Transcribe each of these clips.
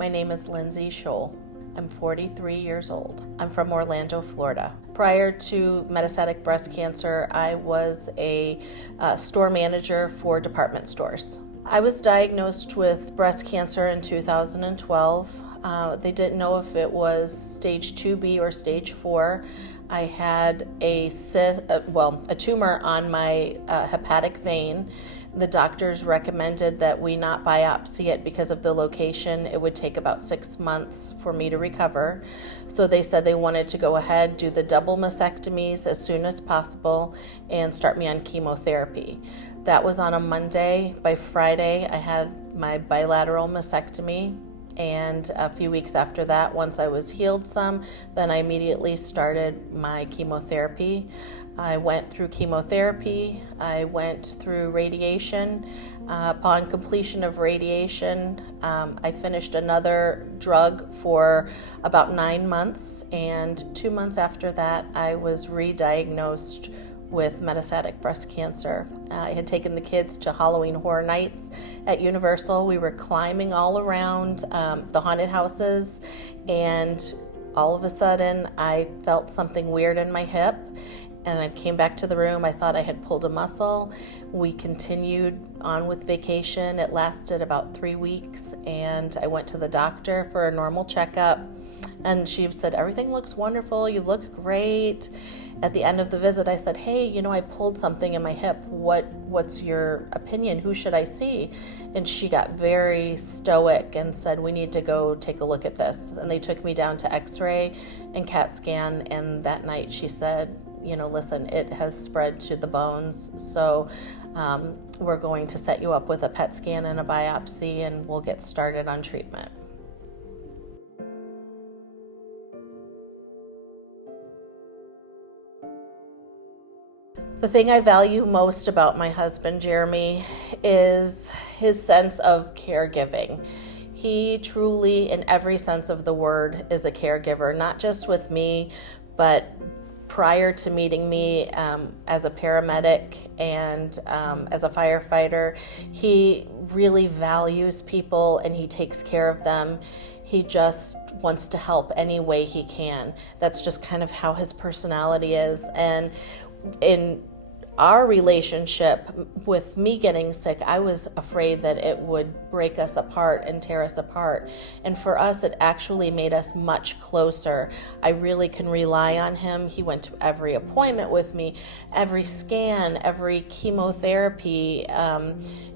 My name is Lindsey. I'm 43 years old. I'm from Orlando, Florida. Prior to metastatic breast cancer, I was a store manager for department stores. I was diagnosed with breast cancer in 2012. They didn't know if it was stage 2B or stage 4. I had a tumor on my hepatic vein. The doctors recommended that we not biopsy it because of the location. It would take about 6 months for me to recover. So they said they wanted to go ahead, do the double mastectomies as soon as possible, and start me on chemotherapy. That was on a Monday. By Friday, I had my bilateral mastectomy. And a few weeks after that, once I was healed some, then I immediately started my chemotherapy. I went through chemotherapy, I went through radiation. Upon completion of radiation, I finished another drug for about 9 months, and 2 months after that, I was re-diagnosed with metastatic breast cancer. I had taken the kids to Halloween Horror Nights at Universal. We were climbing all around the haunted houses, and all of a sudden I felt something weird in my hip, and I came back to the room. I thought I had pulled a muscle. We continued on with vacation. It lasted about 3 weeks, and I went to the doctor for a normal checkup, and she said, "Everything looks wonderful, you look great." At the end of the visit, I said, "Hey, I pulled something in my hip. What's your opinion? Who should I see?" And she got very stoic and said, "We need to go take a look at this." And they took me down to X-ray and CAT scan. And that night she said, "Listen, it has spread to the bones. So we're going to set you up with a PET scan and a biopsy, and we'll get started on treatment." The thing I value most about my husband, Jeremy, is his sense of caregiving. He truly, in every sense of the word, is a caregiver, not just with me, but prior to meeting me as a paramedic and as a firefighter. He really values people and he takes care of them. He just wants to help any way he can. That's just kind of how his personality is. And in our relationship, with me getting sick, I was afraid that it would break us apart and tear us apart. And for us, it actually made us much closer. I really can rely on him. He went to every appointment with me, every scan, every chemotherapy,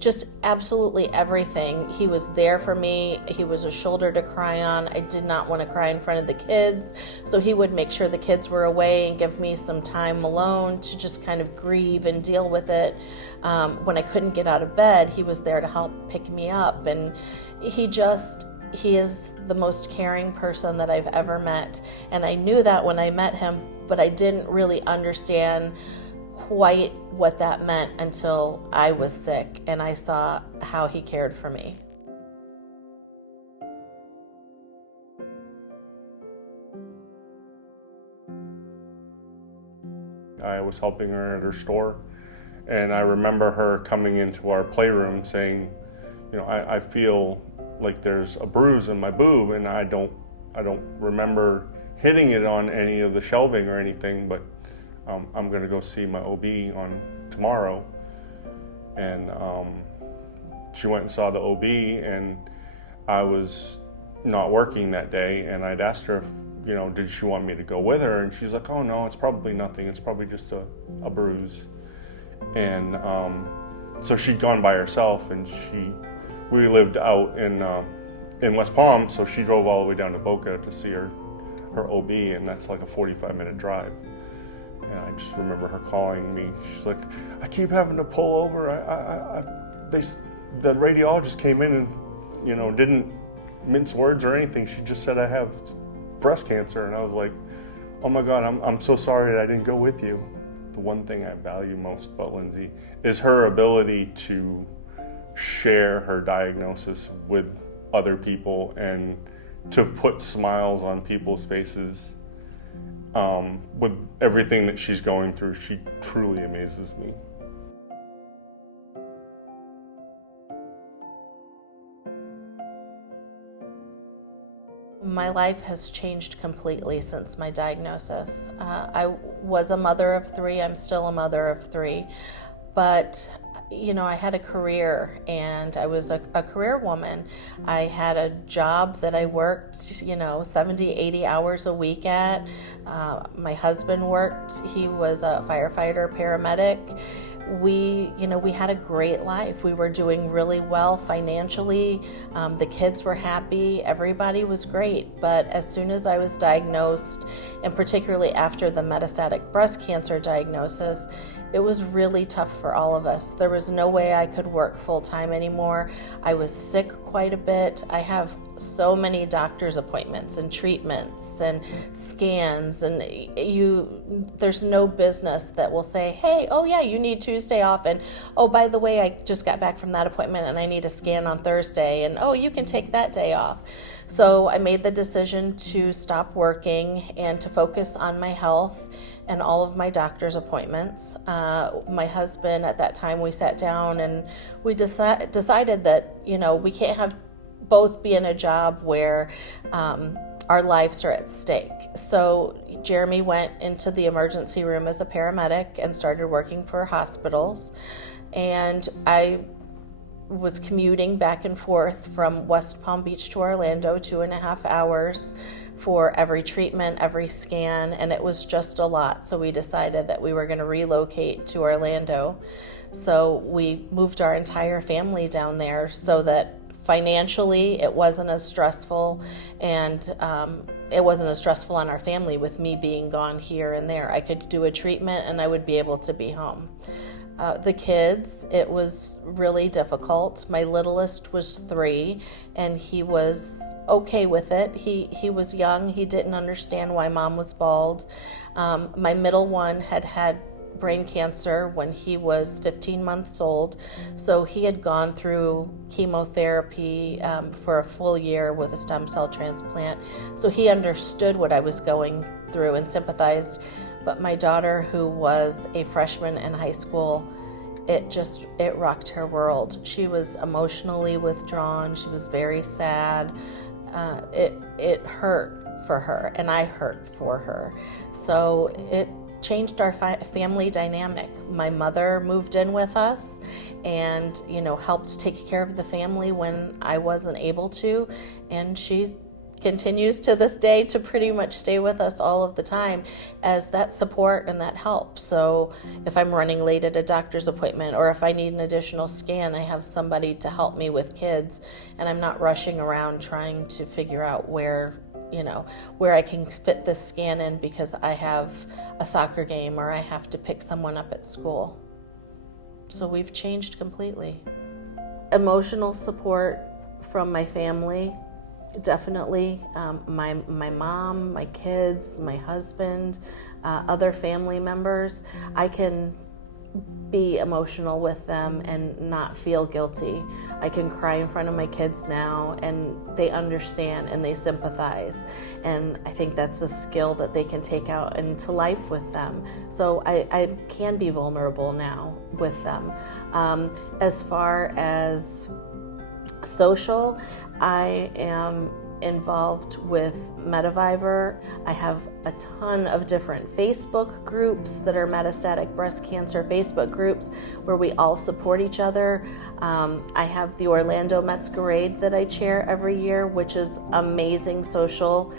just absolutely everything. He was there for me. He was a shoulder to cry on. I did not want to cry in front of the kids, so he would make sure the kids were away and give me some time alone to just kind of grieve and deal with it. When I couldn't get out of bed, he was there to help pick me up. And he is the most caring person that I've ever met. And I knew that when I met him, but I didn't really understand quite what that meant until I was sick and I saw how he cared for me. I was helping her at her store, and I remember her coming into our playroom saying, I feel like there's a bruise in my boob, and I don't remember hitting it on any of the shelving or anything, but I'm going to go see my OB on tomorrow. And she went and saw the OB, and I was not working that day, and I'd asked her if did she want me to go with her? And she's like, "Oh no, it's probably nothing. It's probably just a bruise." And so she'd gone by herself, and we lived out in West Palm, so she drove all the way down to Boca to see her OB, and that's like a 45-minute drive. And I just remember her calling me. She's like, "I keep having to pull over. The radiologist came in and didn't mince words or anything. She just said I have breast cancer." And I was like, "Oh my God, I'm so sorry that I didn't go with you." The one thing I value most about Lindsey is her ability to share her diagnosis with other people and to put smiles on people's faces. With everything that she's going through, she truly amazes me. My life has changed completely since my diagnosis. I was a mother of three. I'm still a mother of three. But, I had a career, and I was a career woman. I had a job that I worked, 70, 80 hours a week at. My husband worked. He was a firefighter, paramedic. We had a great life. We were doing really well financially. The kids were happy. Everybody was great. But as soon as I was diagnosed, and particularly after the metastatic breast cancer diagnosis, it was really tough for all of us. There was no way I could work full-time anymore. I was sick quite a bit. I have so many doctor's appointments and treatments and scans, and there's no business that will say, hey, oh yeah, you need Tuesday off, and oh, by the way, I just got back from that appointment and I need a scan on Thursday, and oh, you can take that day off. So I made the decision to stop working and to focus on my health and all of my doctor's appointments. My husband, at that time, we sat down and we decided that, we can't have both be in a job where our lives are at stake. So Jeremy went into the emergency room as a paramedic and started working for hospitals. And I was commuting back and forth from West Palm Beach to Orlando, 2.5 hours for every treatment, every scan, and it was just a lot. So we decided that we were going to relocate to Orlando. So we moved our entire family down there so that financially it wasn't as stressful, and it wasn't as stressful on our family with me being gone here and there. I could do a treatment and I would be able to be home. The kids, it was really difficult. My littlest was 3, and he was okay with it. He was young. He didn't understand why mom was bald. My middle one had brain cancer when he was 15 months old, so he had gone through chemotherapy for a full year with a stem cell transplant. So he understood what I was going through and sympathized. But my daughter, who was a freshman in high school, it rocked her world. She was emotionally withdrawn. She was very sad. It hurt for her, and I hurt for her. So it changed our family dynamic. My mother moved in with us and, helped take care of the family when I wasn't able to, and she continues to this day to pretty much stay with us all of the time as that support and that help. So if I'm running late at a doctor's appointment, or if I need an additional scan, I have somebody to help me with kids, and I'm not rushing around trying to figure out where I can fit this scan in because I have a soccer game or I have to pick someone up at school. So we've changed completely. Emotional support from my family, definitely. My mom, my kids, my husband, other family members. I can be emotional with them and not feel guilty. I can cry in front of my kids now, and they understand and they sympathize. And I think that's a skill that they can take out into life with them. So I can be vulnerable now with them. As far as social, I am involved with Metaviver. I have a ton of different Facebook groups that are metastatic breast cancer Facebook groups where we all support each other. I have the Orlando Metsquerade that I chair every year, which is amazing social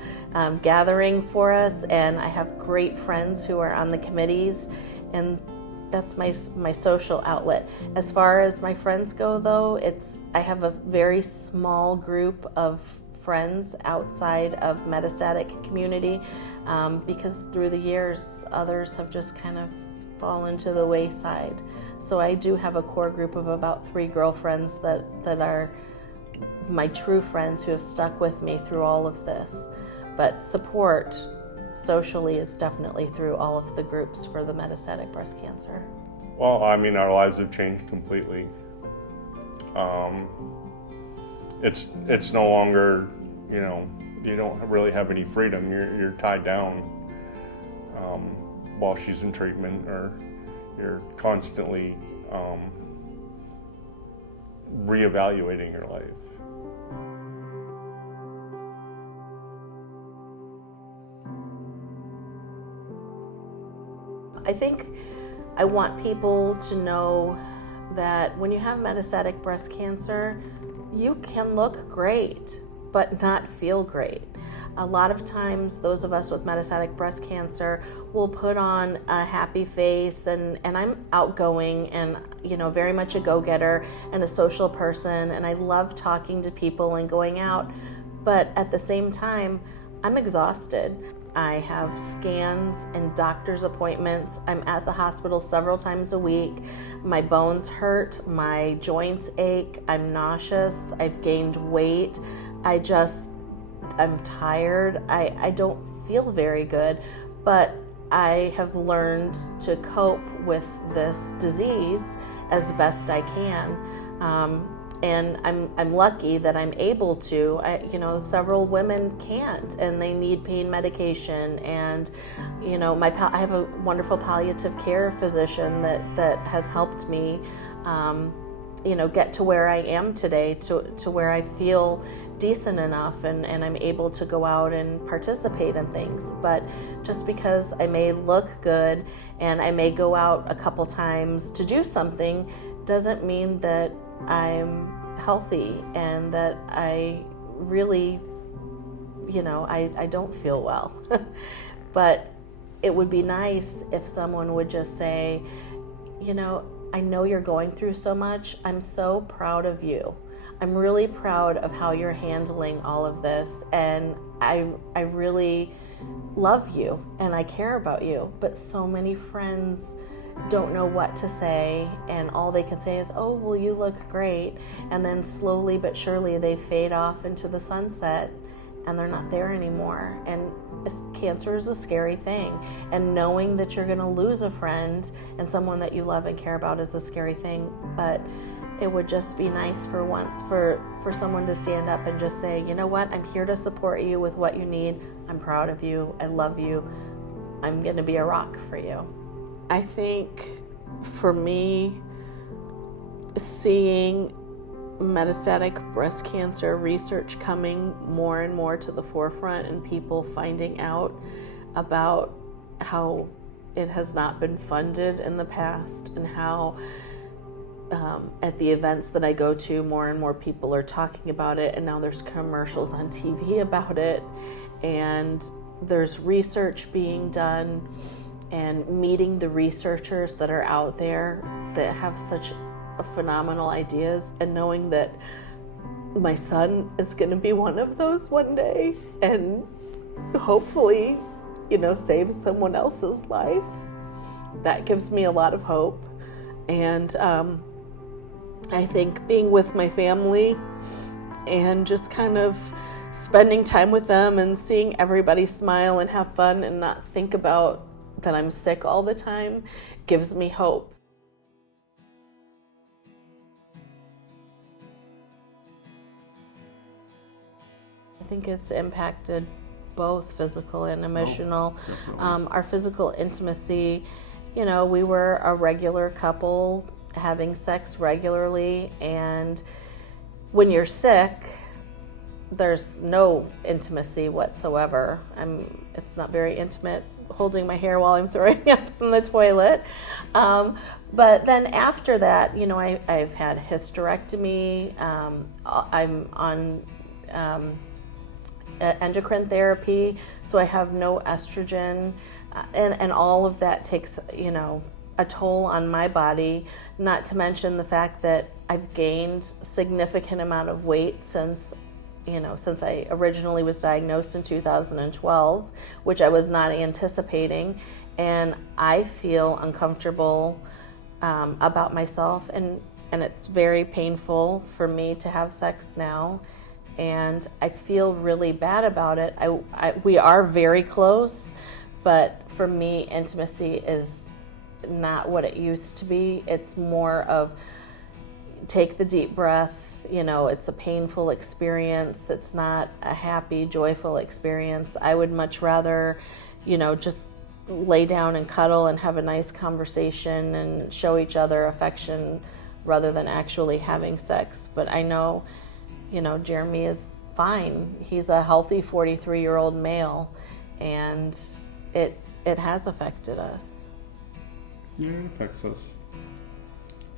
gathering for us, and I have great friends who are on the committees, and that's my social outlet. As far as my friends go, though, I have a very small group of friends outside of metastatic community because through the years others have just kind of fallen to the wayside. So I do have a core group of about 3 girlfriends that are my true friends who have stuck with me through all of this. But support socially is definitely through all of the groups for the metastatic breast cancer. Well, I mean, our lives have changed completely. It's no longer, you don't really have any freedom. You're tied down while she's in treatment, or you're constantly reevaluating your life. I think I want people to know that when you have metastatic breast cancer, you can look great, but not feel great. A lot of times, those of us with metastatic breast cancer will put on a happy face, and I'm outgoing and, very much a go-getter and a social person, and I love talking to people and going out, but at the same time, I'm exhausted. I have scans and doctor's appointments. I'm at the hospital several times a week. My bones hurt, my joints ache, I'm nauseous, I've gained weight. I'm tired. I don't feel very good, but I have learned to cope with this disease as best I can. And I'm lucky that I'm able to. Several women can't, and they need pain medication. And I have a wonderful palliative care physician that has helped me, get to where I am today, to where I feel decent enough, and I'm able to go out and participate in things. But just because I may look good and I may go out a couple times to do something doesn't mean that I'm healthy and that I really, I don't feel well. But it would be nice if someone would just say, I know you're going through so much. I'm so proud of you. I'm really proud of how you're handling all of this, and I really love you and I care about you. But so many friends don't know what to say, and all they can say is, oh, well, you look great. And then slowly but surely they fade off into the sunset and they're not there anymore. And cancer is a scary thing. And knowing that you're going to lose a friend and someone that you love and care about is a scary thing. But it would just be nice for once for someone to stand up and just say, you know what, I'm here to support you with what you need. I'm proud of you. I love you. I'm going to be a rock for you. I think for me, seeing metastatic breast cancer research coming more and more to the forefront and people finding out about how it has not been funded in the past, and how at the events that I go to, more and more people are talking about it, and now there's commercials on TV about it, and there's research being done, and meeting the researchers that are out there that have such phenomenal ideas, and knowing that my son is going to be one of those one day and hopefully, save someone else's life. That gives me a lot of hope. And I think being with my family and just kind of spending time with them and seeing everybody smile and have fun and not think about that I'm sick all the time gives me hope. I think it's impacted both physical and emotional. Our physical intimacy, we were a regular couple having sex regularly, and when you're sick, there's no intimacy whatsoever. It's not very intimate holding my hair while I'm throwing up in the toilet. But then after that, I've had hysterectomy. I'm on endocrine therapy, so I have no estrogen, and all of that takes, a toll on my body, not to mention the fact that I've gained significant amount of weight since I originally was diagnosed in 2012, which I was not anticipating, and I feel uncomfortable about myself, and it's very painful for me to have sex now, and I feel really bad about it. We are very close, but for me, intimacy is not what it used to be. It's more of take the deep breath. It's a painful experience. It's not a happy, joyful experience. I would much rather, just lay down and cuddle and have a nice conversation and show each other affection rather than actually having sex. But I know, Jeremy is fine. He's a healthy 43-year-old male, and it has affected us. Yeah, it affects us.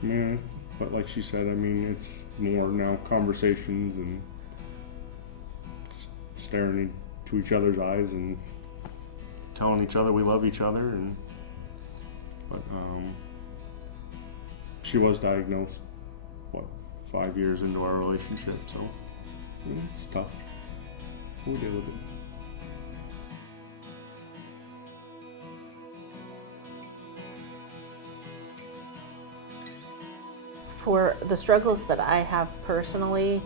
Yeah, but like she said, I mean, it's more now conversations and staring into each other's eyes and telling each other we love each other. But she was diagnosed, 5 years into our relationship, so yeah, it's tough. We'll deal with it. For the struggles that I have personally,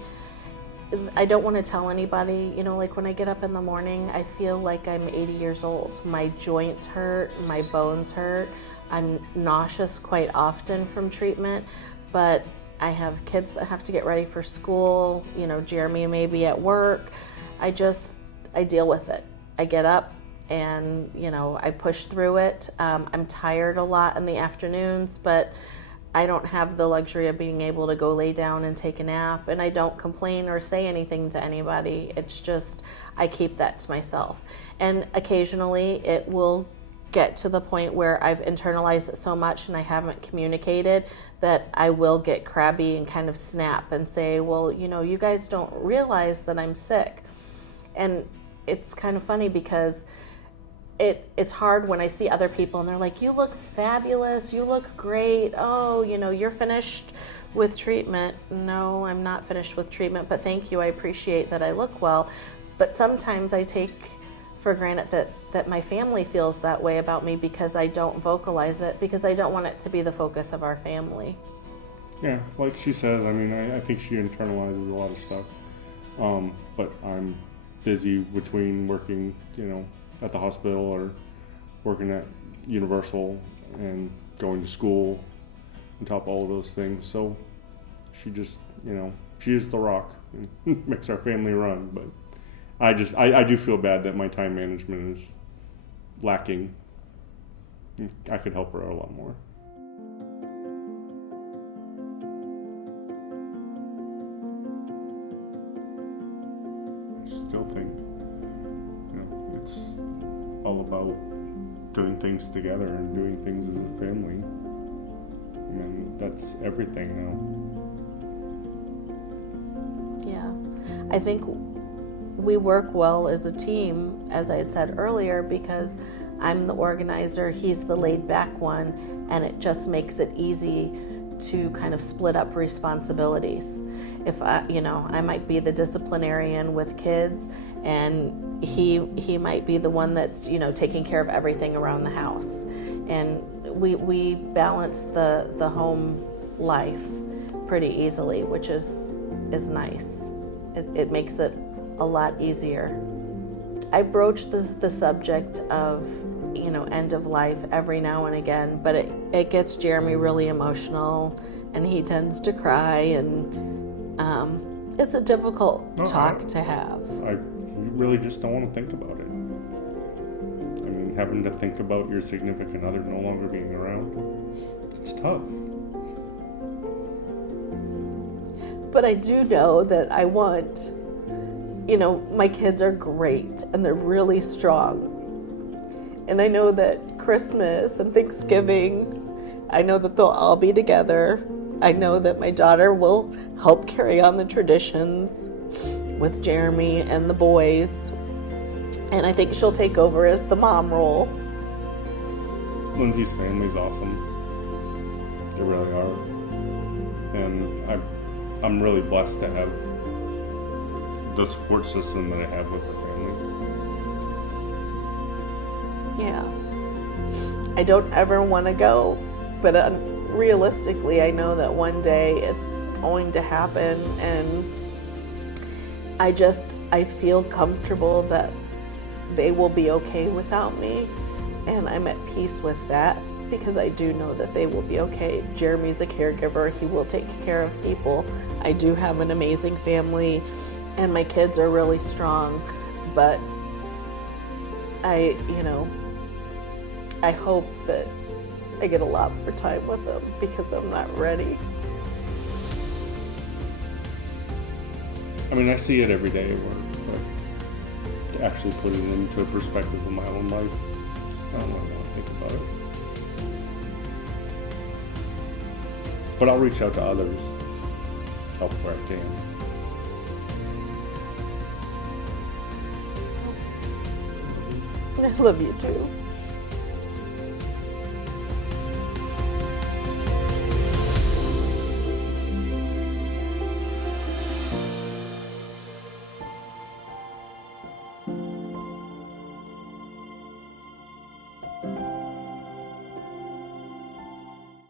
I don't want to tell anybody, like when I get up in the morning, I feel like I'm 80 years old. My joints hurt, my bones hurt. I'm nauseous quite often from treatment, but I have kids that have to get ready for school. Jeremy may be at work. I deal with it. I get up and, I push through it. I'm tired a lot in the afternoons, but I don't have the luxury of being able to go lay down and take a nap, and I don't complain or say anything to anybody. It's just, I keep that to myself. And occasionally it will get to the point where I've internalized it so much and I haven't communicated that I will get crabby and kind of snap and say, well, you guys don't realize that I'm sick. And it's kind of funny because it's hard when I see other people and they're like, you look fabulous, you look great, oh, you're finished with treatment. No, I'm not finished with treatment, but thank you, I appreciate that I look well. But sometimes I take for granted that my family feels that way about me because I don't vocalize it, because I don't want it to be the focus of our family. Yeah, like she says, I mean, I think she internalizes a lot of stuff. But I'm busy between working, at the hospital or working at Universal and going to school on top of all of those things. So she just, she is the rock and makes our family run. But I do feel bad that my time management is lacking. I could help her out a lot more. I still think, it's all about doing things together and doing things as a family. I mean, that's everything now. Yeah, I think we work well as a team, as I had said earlier, because I'm the organizer, he's the laid back one, and it just makes it easy to kind of split up responsibilities. If I might be the disciplinarian with kids, and he might be the one that's taking care of everything around the house, and we balance the home life pretty easily, which is nice. It makes it a lot easier. I broach the subject of end of life every now and again, but it gets Jeremy really emotional and he tends to cry, and it's a difficult talk to have. I really just don't want to think about it. I mean, having to think about your significant other no longer being around, it's tough. But I do know that I want, my kids are great and they're really strong. And I know that Christmas and Thanksgiving, I know that they'll all be together. I know that my daughter will help carry on the traditions with Jeremy and the boys. And I think she'll take over as the mom role. Lindsey's family's awesome. They really are. And I'm really blessed to have the support system that I have with the family. Yeah. I don't ever want to go, but realistically, I know that one day it's going to happen, and I feel comfortable that they will be okay without me, and I'm at peace with that because I do know that they will be okay. Jeremy's a caregiver. He will take care of people. I do have an amazing family, and my kids are really strong, but I hope that I get a lot more time with them because I'm not ready. I mean, I see it every day at work, but actually putting it into a perspective of my own life, I don't really want to think about it. But I'll reach out to others, help where I can. I love you too.